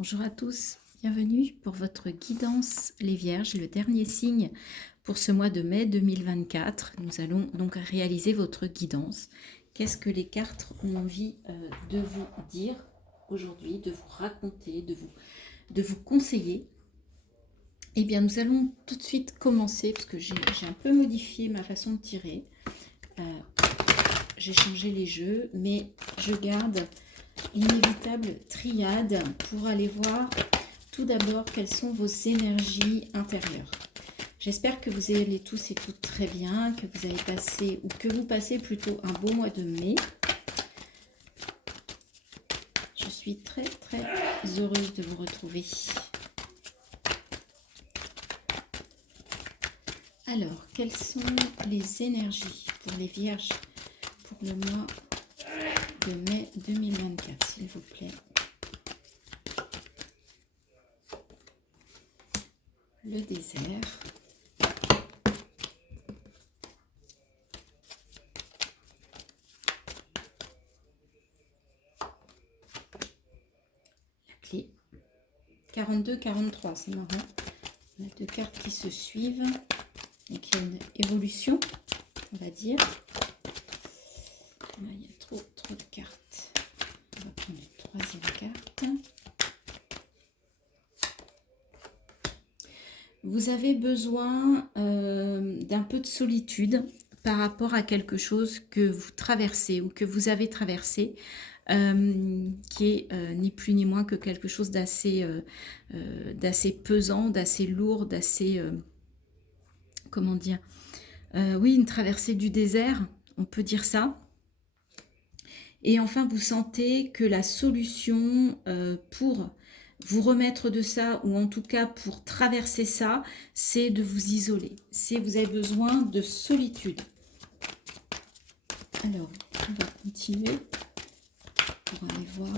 Bonjour à tous, bienvenue pour votre guidance les Vierges, le dernier signe pour ce mois de mai 2024. Nous allons donc réaliser votre guidance. Qu'est-ce que les cartes ont envie de vous dire aujourd'hui, de vous raconter, de vous conseiller? Eh bien, nous allons tout de suite commencer parce que j'ai un peu modifié ma façon de tirer. J'ai changé les jeux, mais je garde l'inévitable triade pour aller voir tout d'abord quelles sont vos énergies intérieures. J'espère que vous allez tous et toutes très bien, que vous avez passé, ou que vous passez plutôt un beau mois de mai. Je suis très heureuse de vous retrouver. Alors, quelles sont les énergies pour les Vierges pour le mois de mai 2024, s'il vous plaît? Le désert. La clé. 42-43, c'est marrant. On a deux cartes qui se suivent. Donc il y a une évolution, on va dire. Là, il y a trop de cartes. On va prendre une troisième carte. Vous avez besoin d'un peu de solitude par rapport à quelque chose que vous traversez ou que vous avez traversé, qui est ni plus ni moins que quelque chose d'assez pesant, d'assez lourd, d'assez... comment dire, oui, une traversée du désert, on peut dire ça. Et enfin, vous sentez que la solution pour vous remettre de ça, ou en tout cas pour traverser ça, c'est de vous isoler. Vous avez besoin de solitude. Alors, on va continuer pour aller voir.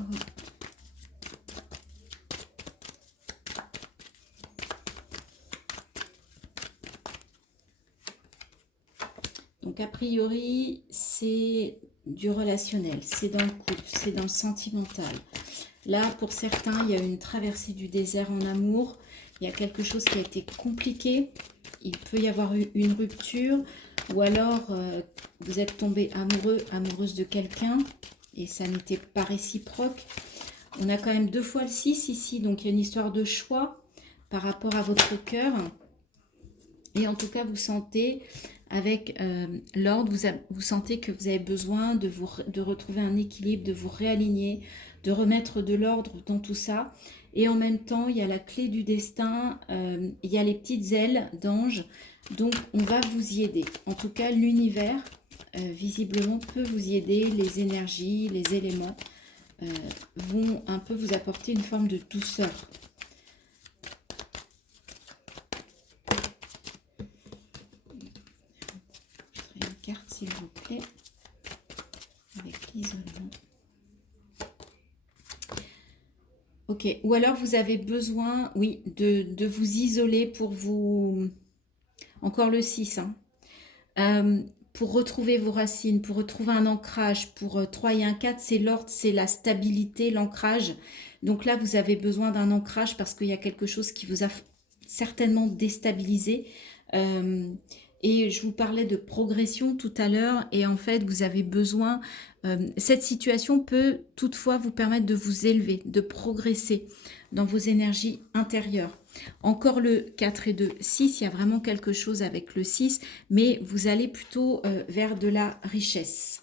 Donc, a priori, c'est du relationnel, c'est dans le couple, c'est dans le sentimental. Là, pour certains, il y a une traversée du désert en amour. Il y a quelque chose qui a été compliqué. Il peut y avoir eu une rupture. Ou alors, vous êtes tombé amoureux, amoureuse de quelqu'un. Et ça n'était pas réciproque. On a quand même 2 fois le 6 ici. Donc, il y a une histoire de choix par rapport à votre cœur. Et en tout cas, vous sentez, avec l'ordre, vous sentez que vous avez besoin de retrouver un équilibre, de vous réaligner, de remettre de l'ordre dans tout ça. Et en même temps, il y a la clé du destin, il y a les petites ailes d'ange. Donc, on va vous y aider. En tout cas, l'univers, visiblement, peut vous y aider. Les énergies, les éléments vont un peu vous apporter une forme de douceur. Une carte, s'il vous plaît, avec l'isolement. Ok, ou alors vous avez besoin, oui, de vous isoler pour vous... Encore le 6, hein. Pour retrouver vos racines, pour retrouver un ancrage. Pour 3 et un 4, c'est l'ordre, c'est la stabilité, l'ancrage. Donc là, vous avez besoin d'un ancrage parce qu'il y a quelque chose qui vous a certainement déstabilisé. Et je vous parlais de progression tout à l'heure, et en fait, vous avez besoin... cette situation peut toutefois vous permettre de vous élever, de progresser dans vos énergies intérieures. Encore le 4 et 2, 6, il y a vraiment quelque chose avec le 6, mais vous allez plutôt vers de la richesse,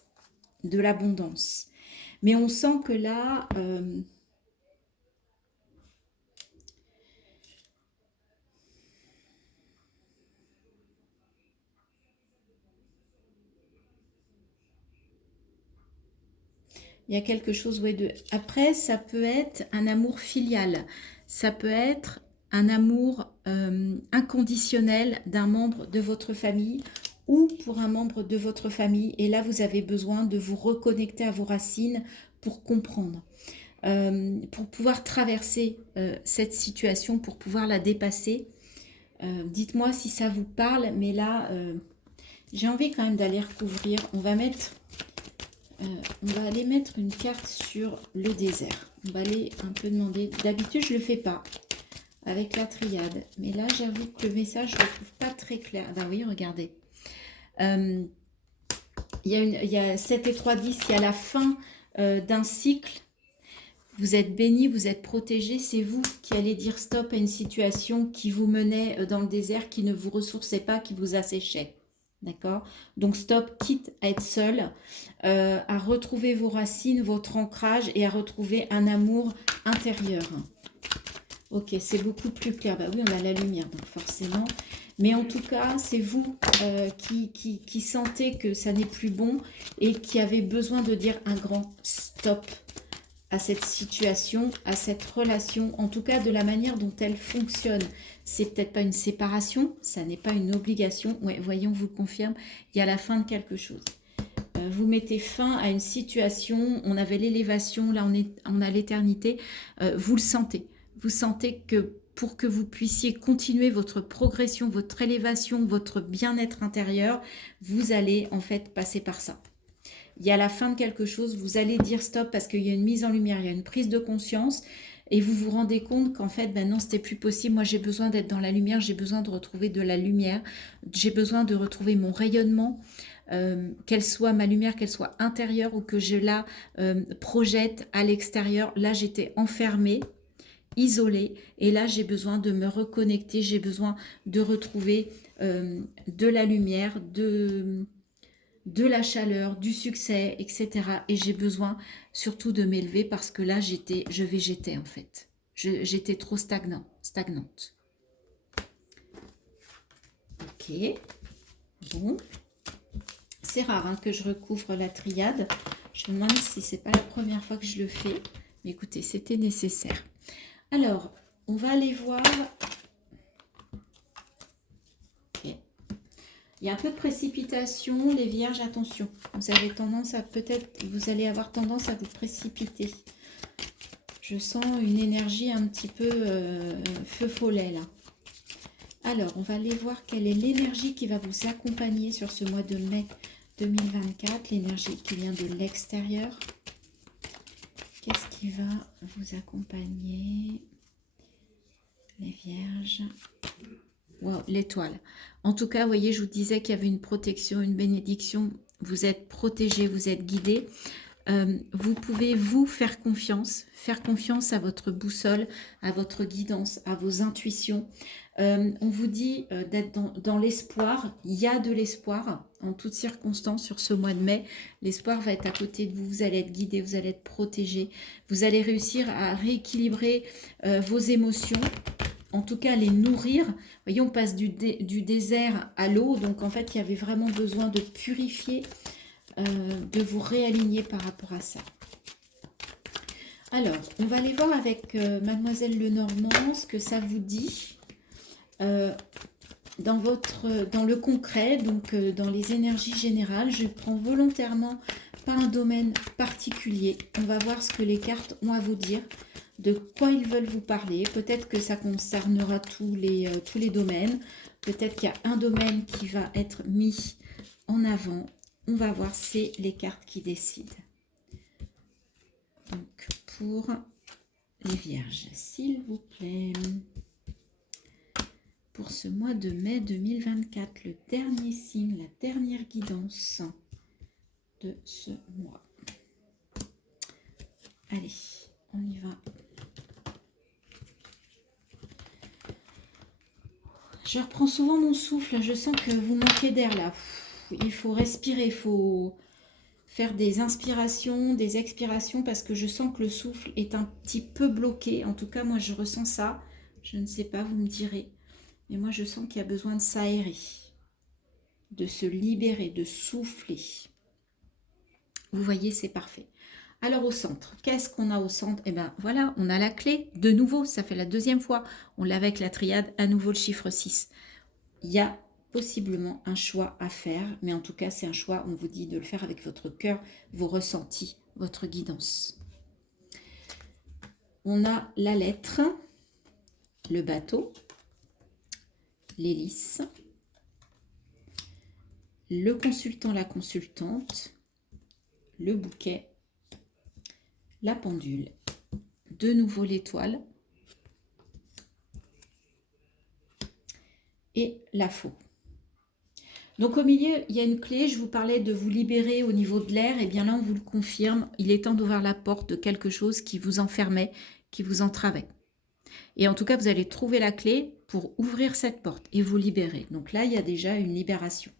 de l'abondance. Mais on sent que là... il y a quelque chose, ouais, de... Après, ça peut être un amour filial. Ça peut être un amour inconditionnel d'un membre de votre famille ou pour un membre de votre famille. Et là, vous avez besoin de vous reconnecter à vos racines pour comprendre. Pour pouvoir traverser cette situation, pour pouvoir la dépasser. Dites-moi si ça vous parle, mais là, j'ai envie quand même d'aller recouvrir. On va mettre On va aller mettre une carte sur le désert. On va aller un peu demander. D'habitude, je ne le fais pas avec la triade. Mais là, j'avoue que le message, je ne le trouve pas très clair. Ah bah oui, regardez. Il y a 7 et 3, 10. Il y a la fin d'un cycle. Vous êtes béni, vous êtes protégé. C'est vous qui allez dire stop à une situation qui vous menait dans le désert, qui ne vous ressourçait pas, qui vous asséchait. D'accord? Donc stop, quitte à être seul, à retrouver vos racines, votre ancrage et à retrouver un amour intérieur. Ok, c'est beaucoup plus clair. Bah oui, on a la lumière, donc forcément. Mais en tout cas, c'est vous qui sentez que ça n'est plus bon et qui avez besoin de dire un grand stop à cette situation, à cette relation, en tout cas de la manière dont elle fonctionne. C'est peut-être pas une séparation, ça n'est pas une obligation. Ouais, voyons, vous le confirme, il y a la fin de quelque chose. Vous mettez fin à une situation, on avait l'élévation, là on a l'éternité, vous le sentez. Vous sentez que pour que vous puissiez continuer votre progression, votre élévation, votre bien-être intérieur, vous allez en fait passer par ça. Il y a la fin de quelque chose, vous allez dire stop parce qu'il y a une mise en lumière, il y a une prise de conscience et vous vous rendez compte qu'en fait, ben non, c'était plus possible. Moi, j'ai besoin d'être dans la lumière, j'ai besoin de retrouver de la lumière, j'ai besoin de retrouver mon rayonnement, qu'elle soit ma lumière, qu'elle soit intérieure ou que je la projette à l'extérieur. Là, j'étais enfermée, isolée et là, j'ai besoin de me reconnecter, j'ai besoin de retrouver de la lumière, de la chaleur, du succès, etc. Et j'ai besoin surtout de m'élever parce que là, je végétais en fait. J'étais trop stagnante. Ok. Bon. C'est rare hein, que je recouvre la triade. Je me demande si c'est pas la première fois que je le fais. Mais écoutez, c'était nécessaire. Alors, on va aller voir... Il y a un peu de précipitation, les vierges, attention. Vous avez tendance à vous allez avoir tendance à vous précipiter. Je sens une énergie un petit peu feu follet là. Alors, on va aller voir quelle est l'énergie qui va vous accompagner sur ce mois de mai 2024. L'énergie qui vient de l'extérieur. Qu'est-ce qui va vous accompagner? Les vierges. Wow, l'étoile. En tout cas, vous voyez, je vous disais qu'il y avait une protection, une bénédiction. Vous êtes protégé, vous êtes guidé. Vous pouvez vous faire confiance à votre boussole, à votre guidance, à vos intuitions. On vous dit d'être dans l'espoir. Il y a de l'espoir en toutes circonstances sur ce mois de mai. L'espoir va être à côté de vous. Vous allez être guidé, vous allez être protégé. Vous allez réussir à rééquilibrer vos émotions. En tout cas, les nourrir. Vous voyez, on passe du désert à l'eau. Donc, en fait, il y avait vraiment besoin de purifier, de vous réaligner par rapport à ça. Alors, on va aller voir avec Mademoiselle Lenormand ce que ça vous dit dans le concret, donc dans les énergies générales. Je prends volontairement pas un domaine particulier. On va voir ce que les cartes ont à vous dire, de quoi ils veulent vous parler. Peut-être que ça concernera tous les domaines. Peut-être qu'il y a un domaine qui va être mis en avant. On va voir, c'est les cartes qui décident. Donc, pour les vierges, s'il vous plaît, pour ce mois de mai 2024, le dernier signe, la dernière guidance de ce mois. Allez, on y va. Je reprends souvent mon souffle, je sens que vous manquez d'air là. Il faut respirer, il faut faire des inspirations, des expirations parce que je sens que le souffle est un petit peu bloqué. En tout cas, moi, je ressens ça. Je ne sais pas, vous me direz. Mais moi, je sens qu'il y a besoin de s'aérer, de se libérer, de souffler. Vous voyez, c'est parfait. Alors, au centre, qu'est-ce qu'on a au centre? Eh bien, voilà, on a la clé. De nouveau, ça fait la deuxième fois. On l'a avec la triade, à nouveau le chiffre 6. Il y a possiblement un choix à faire, mais en tout cas, c'est un choix, on vous dit de le faire avec votre cœur, vos ressentis, votre guidance. On a la lettre, le bateau, l'hélice, le consultant, la consultante, le bouquet, la pendule, de nouveau l'étoile et la faux. Donc au milieu, il y a une clé, je vous parlais de vous libérer au niveau de l'air, et bien là on vous le confirme, il est temps d'ouvrir la porte de quelque chose qui vous enfermait, qui vous entravait. Et en tout cas, vous allez trouver la clé pour ouvrir cette porte et vous libérer. Donc là, il y a déjà une libération.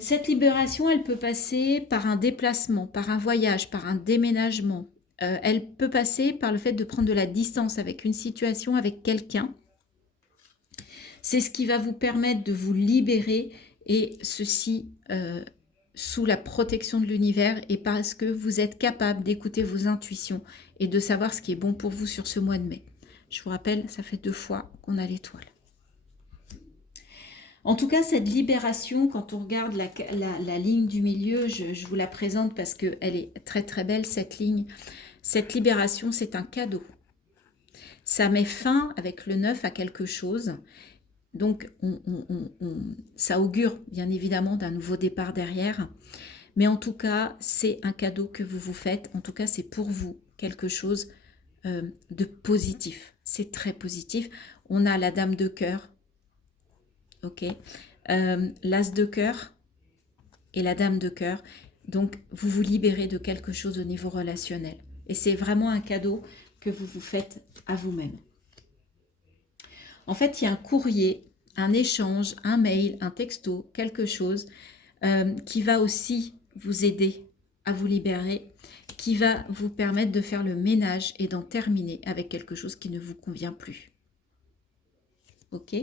Cette libération, elle peut passer par un déplacement, par un voyage, par un déménagement. Elle peut passer par le fait de prendre de la distance avec une situation, avec quelqu'un. C'est ce qui va vous permettre de vous libérer, et ceci sous la protection de l'univers, et parce que vous êtes capable d'écouter vos intuitions et de savoir ce qui est bon pour vous sur ce mois de mai. Je vous rappelle, ça fait 2 fois qu'on a l'étoile. En tout cas, cette libération, quand on regarde la ligne du milieu, je vous la présente parce qu'elle est très très belle, cette ligne. Cette libération, c'est un cadeau. Ça met fin avec le 9 à quelque chose. Donc, ça augure bien évidemment d'un nouveau départ derrière. Mais en tout cas, c'est un cadeau que vous vous faites. En tout cas, c'est pour vous quelque chose de positif. C'est très positif. On a la dame de cœur. Ok. L'as de cœur et la dame de cœur. Donc, vous vous libérez de quelque chose au niveau relationnel. Et c'est vraiment un cadeau que vous vous faites à vous-même. En fait, il y a un courrier, un échange, un mail, un texto, quelque chose qui va aussi vous aider à vous libérer, qui va vous permettre de faire le ménage et d'en terminer avec quelque chose qui ne vous convient plus. Ok ?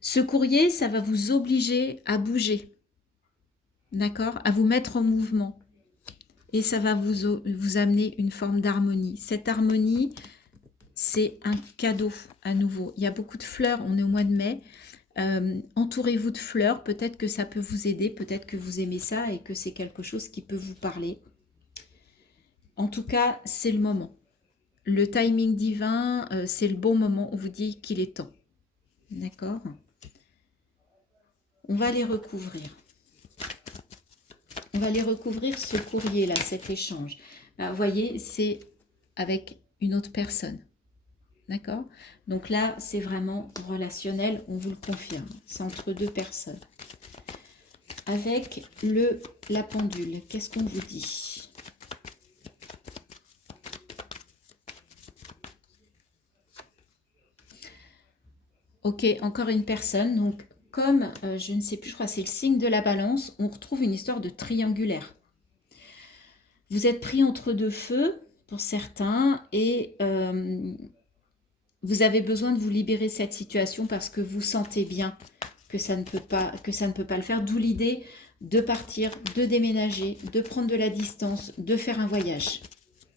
Ce courrier, ça va vous obliger à bouger, d'accord ? À vous mettre en mouvement. Et ça va vous amener une forme d'harmonie. Cette harmonie, c'est un cadeau à nouveau. Il y a beaucoup de fleurs, on est au mois de mai. Entourez-vous de fleurs, peut-être que ça peut vous aider, peut-être que vous aimez ça et que c'est quelque chose qui peut vous parler. En tout cas, c'est le moment. Le timing divin, c'est le bon moment, on vous dit qu'il est temps. D'accord ? On va les recouvrir. On va les recouvrir, ce courrier-là, cet échange. Alors, vous voyez, c'est avec une autre personne. D'accord? Donc là, c'est vraiment relationnel, on vous le confirme. C'est entre 2 personnes. Avec la pendule, qu'est-ce qu'on vous dit? Ok, encore une personne. Donc, comme, je ne sais plus, je crois que c'est le signe de la balance, on retrouve une histoire de triangulaire. Vous êtes pris entre 2 feux, pour certains, et vous avez besoin de vous libérer de cette situation parce que vous sentez bien que ça ne peut pas le faire. D'où l'idée de partir, de déménager, de prendre de la distance, de faire un voyage.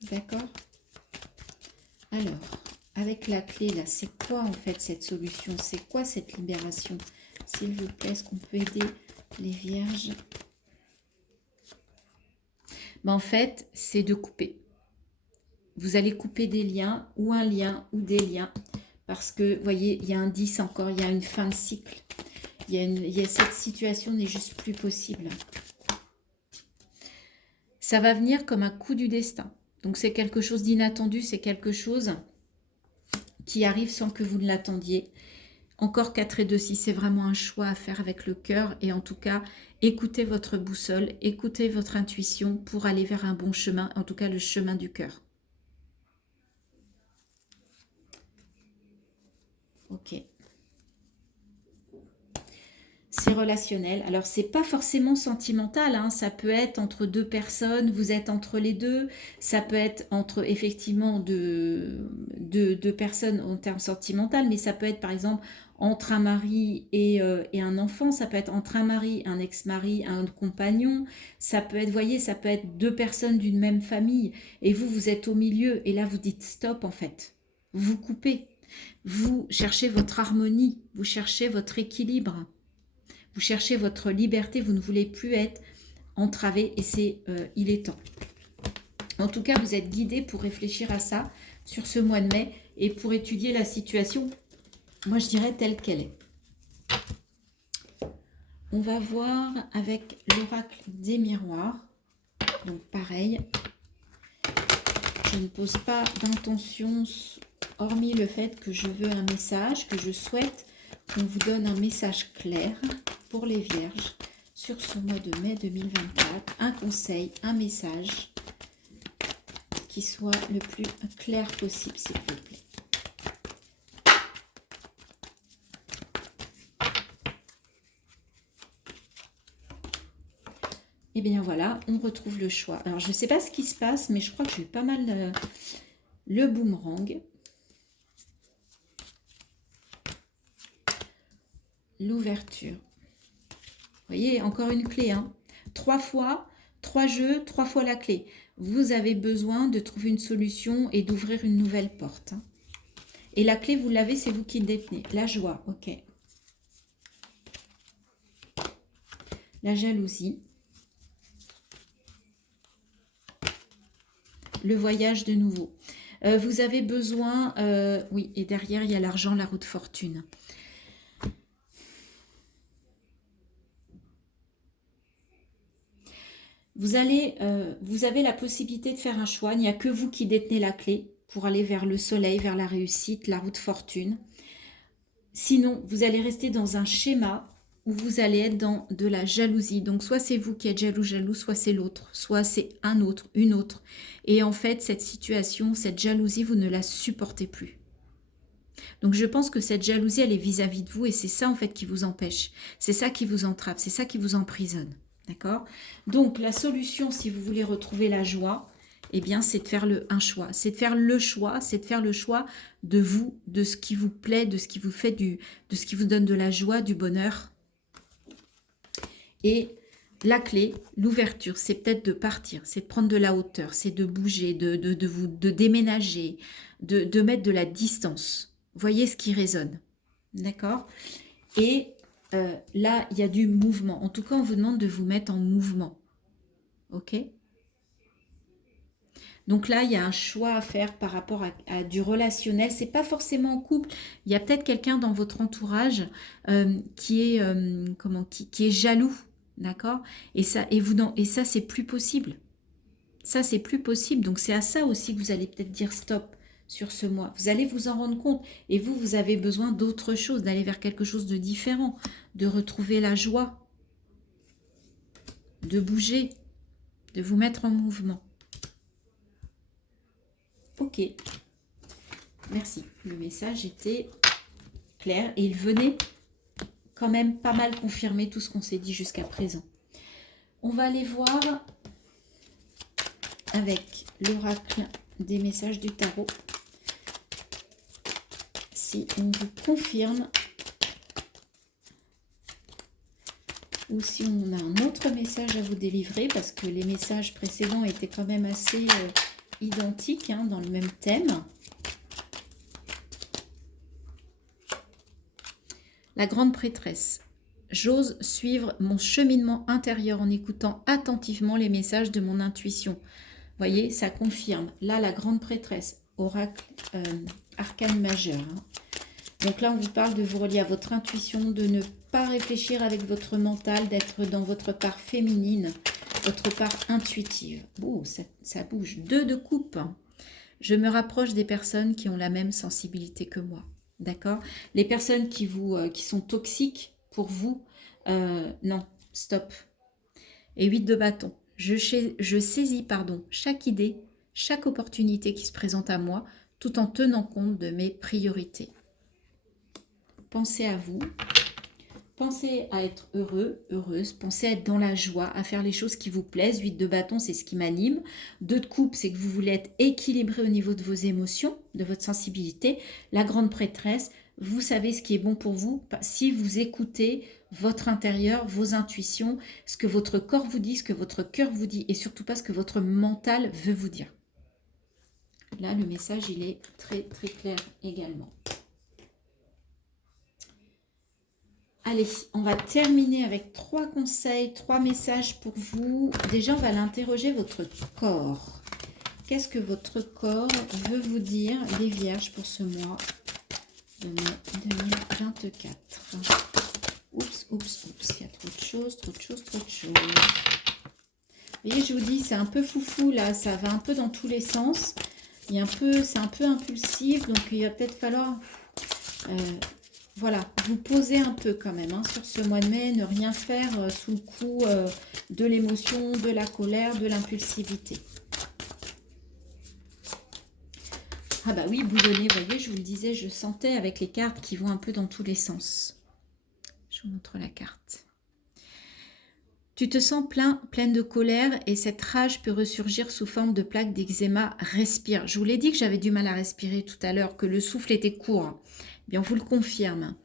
D'accord? Alors, avec la clé là, c'est quoi en fait cette solution? C'est quoi cette libération? S'il vous plaît, est-ce qu'on peut aider les vierges? Ben, en fait, c'est de couper. Vous allez couper des liens ou un lien ou des liens parce que, vous voyez, il y a un 10 encore, il y a une fin de cycle. Cette situation n'est juste plus possible. Ça va venir comme un coup du destin. Donc, c'est quelque chose d'inattendu, c'est quelque chose qui arrive sans que vous ne l'attendiez. Encore 4 et 2, 6, c'est vraiment un choix à faire avec le cœur. Et en tout cas, écoutez votre boussole, écoutez votre intuition pour aller vers un bon chemin, en tout cas le chemin du cœur. Ok. C'est relationnel. Alors, c'est pas forcément sentimental, hein. Ça peut être entre 2 personnes, vous êtes entre les deux. Ça peut être entre, effectivement, deux personnes en termes sentimental, mais ça peut être, par exemple, entre un mari et un enfant. Ça peut être entre un mari, un ex-mari, un compagnon. Ça peut être, vous voyez, ça peut être 2 personnes d'une même famille. Et vous êtes au milieu. Et là, vous dites stop, en fait. Vous coupez. Vous cherchez votre harmonie. Vous cherchez votre équilibre. Vous cherchez votre liberté, vous ne voulez plus être entravé et il est temps. En tout cas, vous êtes guidé pour réfléchir à ça sur ce mois de mai et pour étudier la situation, moi je dirais telle qu'elle est. On va voir avec l'oracle des miroirs. Donc pareil, je ne pose pas d'intention, hormis le fait que je veux un message, que je souhaite qu'on vous donne un message clair pour les vierges sur ce mois de mai 2024. Un conseil, un message qui soit le plus clair possible, s'il vous plaît. Et bien voilà, on retrouve le choix. Alors, je ne sais pas ce qui se passe, mais je crois que j'ai eu pas mal le boomerang. L'ouverture. Vous voyez, encore une clé. Hein. 3 fois, 3 jeux, 3 fois la clé. Vous avez besoin de trouver une solution et d'ouvrir une nouvelle porte. Hein. Et la clé, vous l'avez, c'est vous qui le détenez. La joie, ok. La jalousie. Le voyage de nouveau. Vous avez besoin, oui, et derrière il y a l'argent, la roue de fortune. Vous avez la possibilité de faire un choix. Il n'y a que vous qui détenez la clé pour aller vers le soleil, vers la réussite, la roue de fortune. Sinon, vous allez rester dans un schéma où vous allez être dans de la jalousie. Donc, soit c'est vous qui êtes jaloux, soit c'est l'autre, soit c'est un autre, une autre. Et en fait, cette situation, cette jalousie, vous ne la supportez plus. Donc, je pense que cette jalousie, elle est vis-à-vis de vous et c'est ça, en fait, qui vous empêche. C'est ça qui vous entrave, c'est ça qui vous emprisonne. D'accord? Donc, la solution, si vous voulez retrouver la joie, eh bien, c'est de faire un choix. C'est de faire le choix, c'est de faire le choix de vous, de ce qui vous plaît, de ce qui vous fait de ce qui vous donne de la joie, du bonheur. Et la clé, l'ouverture, c'est peut-être de partir, c'est de prendre de la hauteur, c'est de bouger, de déménager, de mettre de la distance. Voyez ce qui résonne. D'accord? Et là, il y a du mouvement. En tout cas, on vous demande de vous mettre en mouvement. Ok? Donc là, il y a un choix à faire par rapport à du relationnel. C'est pas forcément en couple. Il y a peut-être quelqu'un dans votre entourage qui est jaloux. D'accord? Et ça, c'est plus possible. Ça, c'est plus possible. Donc, c'est à ça aussi que vous allez peut-être dire stop sur ce mois. Vous allez vous en rendre compte. Et vous avez besoin d'autre chose, d'aller vers quelque chose de différent, de retrouver la joie, de bouger, de vous mettre en mouvement. Ok. Merci. Le message était clair et il venait quand même pas mal confirmer tout ce qu'on s'est dit jusqu'à présent. On va aller voir avec l'oracle des messages du tarot si on vous confirme ou si on a un autre message à vous délivrer parce que les messages précédents étaient quand même assez identiques hein, dans le même thème. La grande prêtresse. J'ose suivre mon cheminement intérieur en écoutant attentivement les messages de mon intuition. Vous voyez, ça confirme. Là, la grande prêtresse, oracle, arcane majeur. Hein. Donc là, on vous parle de vous relier à votre intuition, de ne pas réfléchir avec votre mental, d'être dans votre part féminine, votre part intuitive. Ouh, ça bouge. 2 de coupe. Je me rapproche des personnes qui ont la même sensibilité que moi. D'accord? Les personnes qui sont toxiques pour vous, non, stop. Et 8 de bâton. Je saisis chaque idée, chaque opportunité qui se présente à moi, tout en tenant compte de mes priorités. Pensez à vous. Pensez à être heureux, heureuse. Pensez à être dans la joie, à faire les choses qui vous plaisent. 8 de bâton, c'est ce qui m'anime. 2 de coupe, c'est que vous voulez être équilibré au niveau de vos émotions, de votre sensibilité. La grande prêtresse, vous savez ce qui est bon pour vous si vous écoutez votre intérieur, vos intuitions, ce que votre corps vous dit, ce que votre cœur vous dit et surtout pas ce que votre mental veut vous dire. Là, le message, il est très, très clair également. Allez, on va terminer avec 3 conseils, 3 messages pour vous. Déjà, on va l'interroger votre corps. Qu'est-ce que votre corps veut vous dire, les vierges, pour ce mois de mai 2024 ? Oups, oups, oups, il y a trop de choses, trop de choses, trop de choses. Vous voyez, je vous dis, c'est un peu foufou là, ça va un peu dans tous les sens. C'est un peu impulsif, donc il va peut-être falloir, voilà, vous poser un peu quand même hein, sur ce mois de mai, ne rien faire sous le coup de l'émotion, de la colère, de l'impulsivité. Ah bah oui, boulonner, vous voyez, je vous le disais, je sentais avec les cartes qui vont un peu dans tous les sens. Je vous montre la carte. Tu te sens pleine de colère et cette rage peut ressurgir sous forme de plaques d'eczéma. Respire. Je vous l'ai dit que j'avais du mal à respirer tout à l'heure, que le souffle était court. Eh bien, on vous le confirme.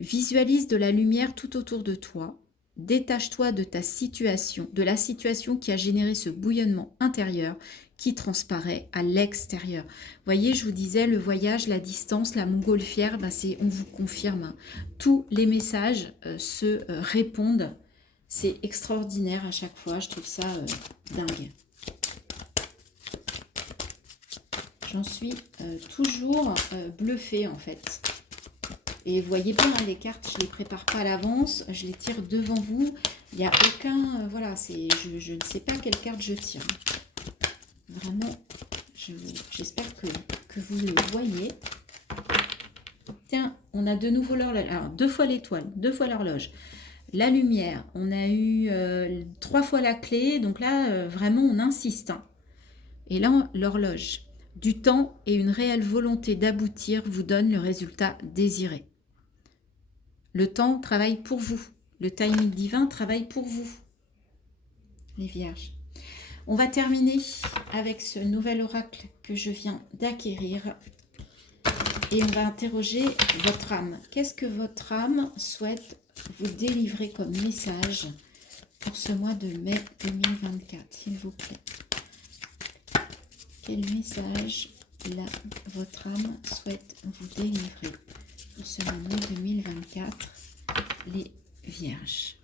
Visualise de la lumière tout autour de toi. Détache-toi de ta situation, de la situation qui a généré ce bouillonnement intérieur qui transparaît à l'extérieur. Voyez, je vous disais, le voyage, la distance, la montgolfière, ben on vous confirme. Tous les messages se répondent. C'est extraordinaire à chaque fois, je trouve ça dingue. J'en suis toujours bluffée en fait. Et vous voyez bien, hein, les cartes, je ne les prépare pas à l'avance, je les tire devant vous. Il n'y a aucun... voilà, je ne sais pas quelle carte je tire. Vraiment, j'espère que vous le voyez. Tiens, on a de nouveau l'horloge. Alors, 2 fois l'étoile, 2 fois l'horloge. La lumière, on a eu 3 fois la clé, donc là, vraiment, on insiste. Hein. Et là, l'horloge. Du temps et une réelle volonté d'aboutir vous donne le résultat désiré. Le temps travaille pour vous. Le timing divin travaille pour vous, les vierges. On va terminer avec ce nouvel oracle que je viens d'acquérir. Et on va interroger votre âme. Qu'est-ce que votre âme souhaite vous délivrer comme message pour ce mois de mai 2024, s'il vous plaît? Quel message votre âme souhaite vous délivrer pour ce mois de mai 2024, les vierges?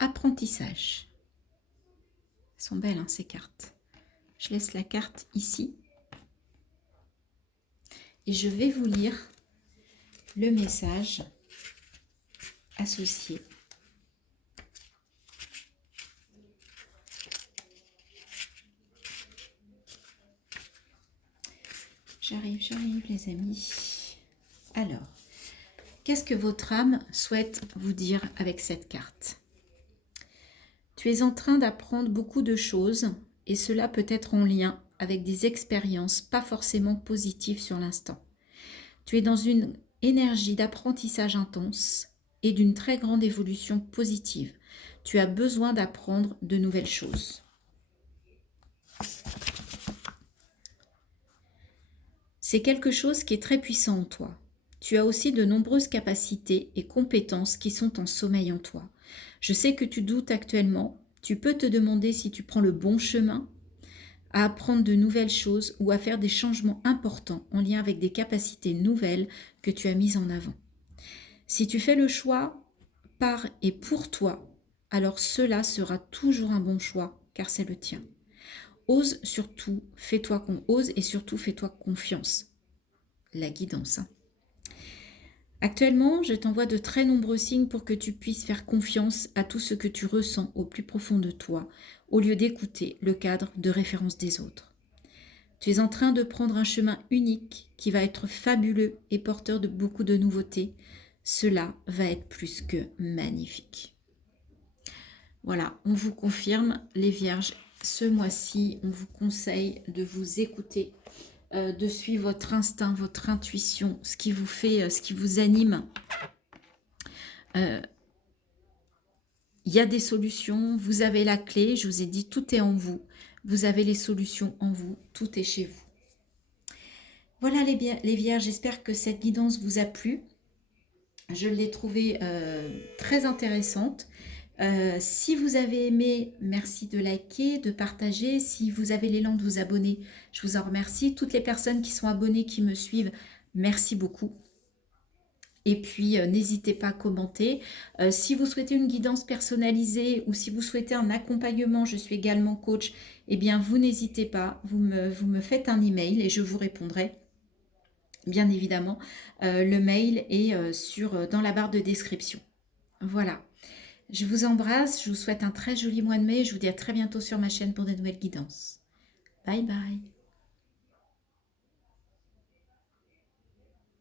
Apprentissage. Elles sont belles, hein, ces cartes. Je laisse la carte ici. Et je vais vous lire le message associé. J'arrive les amis. Alors, qu'est-ce que votre âme souhaite vous dire avec cette carte? Tu es en train d'apprendre beaucoup de choses et cela peut être en lien avec des expériences pas forcément positives sur l'instant. Tu es dans une énergie d'apprentissage intense et d'une très grande évolution positive. Tu as besoin d'apprendre de nouvelles choses. C'est quelque chose qui est très puissant en toi. Tu as aussi de nombreuses capacités et compétences qui sont en sommeil en toi. Je sais que tu doutes actuellement. Tu peux te demander si tu prends le bon chemin, à apprendre de nouvelles choses ou à faire des changements importants en lien avec des capacités nouvelles que tu as mises en avant. Si tu fais le choix par et pour toi, alors cela sera toujours un bon choix car c'est le tien. Ose et surtout fais-toi confiance. La guidance. Hein. Actuellement, je t'envoie de très nombreux signes pour que tu puisses faire confiance à tout ce que tu ressens au plus profond de toi, au lieu d'écouter le cadre de référence des autres. Tu es en train de prendre un chemin unique qui va être fabuleux et porteur de beaucoup de nouveautés. Cela va être plus que magnifique. Voilà, on vous confirme, les vierges, ce mois-ci, on vous conseille de vous écouter, de suivre votre instinct, votre intuition, ce qui vous fait, ce qui vous anime. Il y a des solutions, vous avez la clé, je vous ai dit, tout est en vous. Vous avez les solutions en vous, tout est chez vous. Voilà les vierges, j'espère que cette guidance vous a plu. Je l'ai trouvée très intéressante. Si vous avez aimé, merci de liker, de partager. Si vous avez l'élan de vous abonner, je vous en remercie. Toutes les personnes qui sont abonnées, qui me suivent, merci beaucoup. Et puis, n'hésitez pas à commenter. Si vous souhaitez une guidance personnalisée ou si vous souhaitez un accompagnement, je suis également coach, eh bien, vous n'hésitez pas. Vous me faites un email et je vous répondrai bien évidemment, le mail est dans la barre de description. Voilà. Je vous embrasse, je vous souhaite un très joli mois de mai. Je vous dis à très bientôt sur ma chaîne pour de nouvelles guidances. Bye bye.